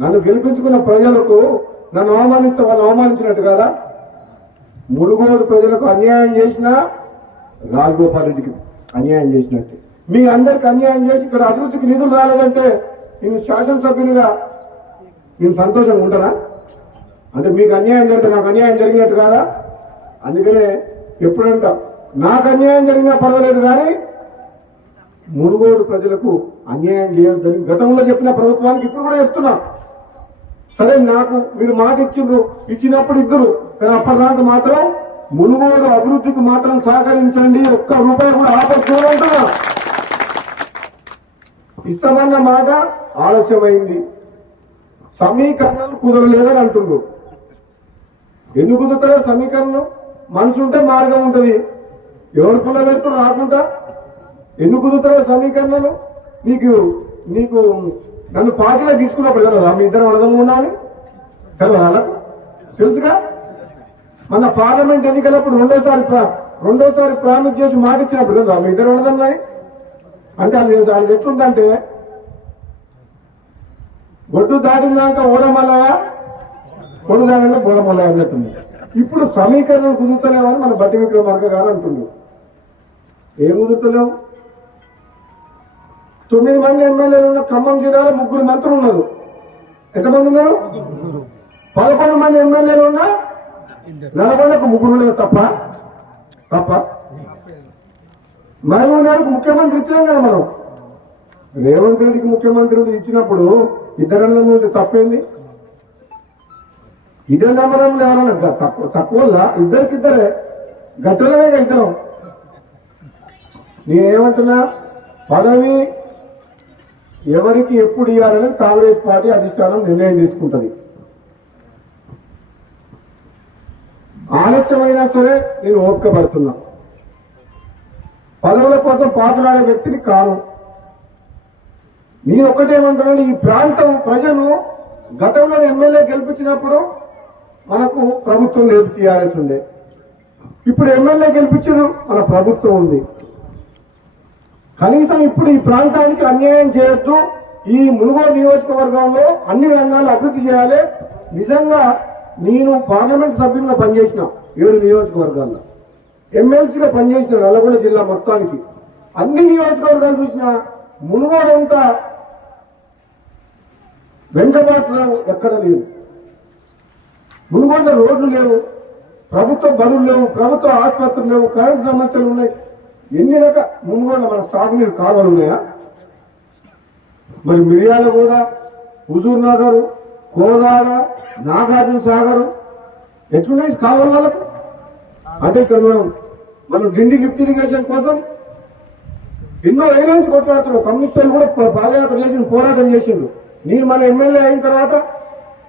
నన్ను గెలిపించుకున్న ప్రజలకు నన్ను అవమానిస్తే వాళ్ళు అవమానించినట్టు కదా? మునుగోడు ప్రజలకు అన్యాయం చేసిన రాజగోపాల్ రెడ్డికి అన్యాయం చేసినట్టు. మీ అందరికి అన్యాయం చేసి ఇక్కడ అభివృద్ధికి నిధులు రాలేదంటే నేను శాసనసభ్యునిగా నేను సంతోషంగా ఉంటానా? అంటే మీకు అన్యాయం జరిగితే నాకు అన్యాయం జరిగినట్టు కాదా? అందుకనే ఎప్పుడంటా నాకు అన్యాయం జరిగినా పర్వాలేదు కానీ మునుగోడు ప్రజలకు అన్యాయం చేయొద్దని గతంలో చెప్పిన ప్రభుత్వానికి ఇప్పుడు కూడా చెప్తున్నా. సరే నాకు మీరు మాట ఇచ్చిండ్రు. ఇచ్చినప్పుడు ఇద్దరు. కానీ అప్పటిదాకా మాత్రం మునుగోడు అభివృద్ధికి మాత్రం సహకరించండి. ఒక్క రూపాయి కూడా ఆపచ్చుకుంటున్నా ఇస్తామన్న మాట ఆలస్యమైంది. సమీకరణలు కుదరలేదని అంటుండ్రు. ఎన్ని కుదురుతారో సమీకరణలు మనసుంటే మార్గం ఉంటుంది. ఎవరు పుల్ల పెడుతున్నారు రాకుండా ఎన్ని కుదురుతారో సమీకరణలు నీకు నీకు నన్ను పార్టీలో తీసుకున్నప్పుడు కదా మీ ఇద్దరు అడగం ఉండాలి? కదా తెలుసుగా? మన పార్లమెంట్ ఎన్నికలప్పుడు రెండోసారి రెండోసారి ప్రామిస్ చేసి మాట ఇచ్చినప్పుడు కదా మీ ఇద్దరు అడగంలని అంటే అది వాళ్ళు ఎట్లుందంటే ఒడ్డు దాటినాక ఓడమల్లయ ఒడ్డు దానిలో బోడమల్లయ అన్నట్టుంది. ఇప్పుడు సమీకరణం కుదురుతలేమని మన బట్టి విక్రమార్క గారు అంటుండ్రు ఏం కుదురుతలేవు? తొమ్మిది మంది ఎమ్మెల్యేలు ఉన్న ఖమ్మం జిల్లాలో ముగ్గురు మంత్రులు ఉన్నారు. ఎంతమంది ఉన్నారు? పదకొండు మంది ఎమ్మెల్యేలు ఉన్నా నల్గొండకు ముగ్గురు ఉన్నారు తప్ప. తప్ప. మహబూబ్ గారికి ముఖ్యమంత్రి ఇచ్చినాం కదా మనం. రేవంత్ రెడ్డికి ముఖ్యమంత్రి ఇచ్చినప్పుడు ఇద్దరు అన్నదమ్ములు తప్పేంది? ఇదే నమ్మడం ఎవరన్నా తక్కువ తక్కువ ఇద్దరికిద్దరే. గట్టలమే ఇద్దరం? నేనేమంటున్నా పదవి ఎవరికి ఎప్పుడు ఇవ్వాలనేది కాంగ్రెస్ పార్టీ అధిష్టానం నిర్ణయం తీసుకుంటుంది. ఆలస్యమైనా సరే నేను ఓపికపడుతున్నా. పదవుల కోసం పాటలాడే వ్యక్తిని కాను. నేను ఒకటేమంటున్నాను ఈ ప్రాంతం ప్రజలు గతంలో ఎమ్మెల్యే గెలిపించినప్పుడు మనకు ప్రభుత్వం లేదు టీఆర్ఎస్ ఉండే. ఇప్పుడు ఎమ్మెల్యే గెలిపించడం మన ప్రభుత్వం ఉంది. కనీసం ఇప్పుడు ఈ ప్రాంతానికి అన్యాయం చేయొద్దు. ఈ మునుగోడు నియోజకవర్గంలో అన్ని రంగాలు అభివృద్ధి చేయాలి. నిజంగా నేను పార్లమెంట్ సభ్యునిగా పనిచేసిన ఏడు నియోజకవర్గాల్లో. ఎమ్మెల్సీగా పనిచేసిన నల్గొండ జిల్లా మొత్తానికి. అన్ని నియోజకవర్గాలు చూసిన మునుగోడంతా వెంటబాటు ఎక్కడ లేదు మునుగోడ రోడ్లు లేవు. ప్రభుత్వ బడులు లేవు. ప్రభుత్వ ఆసుపత్రులు లేవు. కరెంటు సమస్యలు ఉన్నాయి. ఎన్ని రకాల మునుగోళ్ళ మన సాగునీరు కాలువలు ఉన్నాయా? మరి మిరియాల కూడా హుజూర్ నగర్ కోదాడ నాగార్జున సాగర్ ఎట్లున్నాయి కాలువల వాళ్ళకు? అంటే ఇక్కడ మనం మనం డిండి లిఫ్ట్ ఇరిగేషన్ కోసం ఎన్నో ఏళ్ళ నుంచి కొట్లాడుతున్నాం కమ్యూనిస్టులు కూడా పాదయాత్ర చేసి పోరాటం చేసిండు. నేను మన ఎమ్మెల్యే అయిన తర్వాత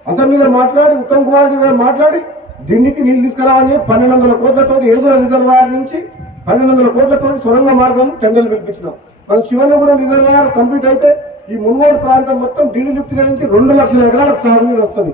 అసెంబ్లీలో మాట్లాడి ఉత్తమ్ కుమార్ గారు మాట్లాడి డిండికి నీళ్ళు తీసుకురావాలని పన్నెండు వందల కోట్లతో ఏదో వారి నుంచి పన్నెండు వందల కోట్లతో సొరంగ మార్గం టెండర్లు పిలిపించినాం మనం శివన్న కూడా రిజర్వాయర్ కంప్లీట్ అయితే ఈ మున్గోడు ప్రాంతం మొత్తం డీడీ లిఫ్ట్ నుంచి రెండు లక్షల ఎకరాల సాగునీరు వస్తుంది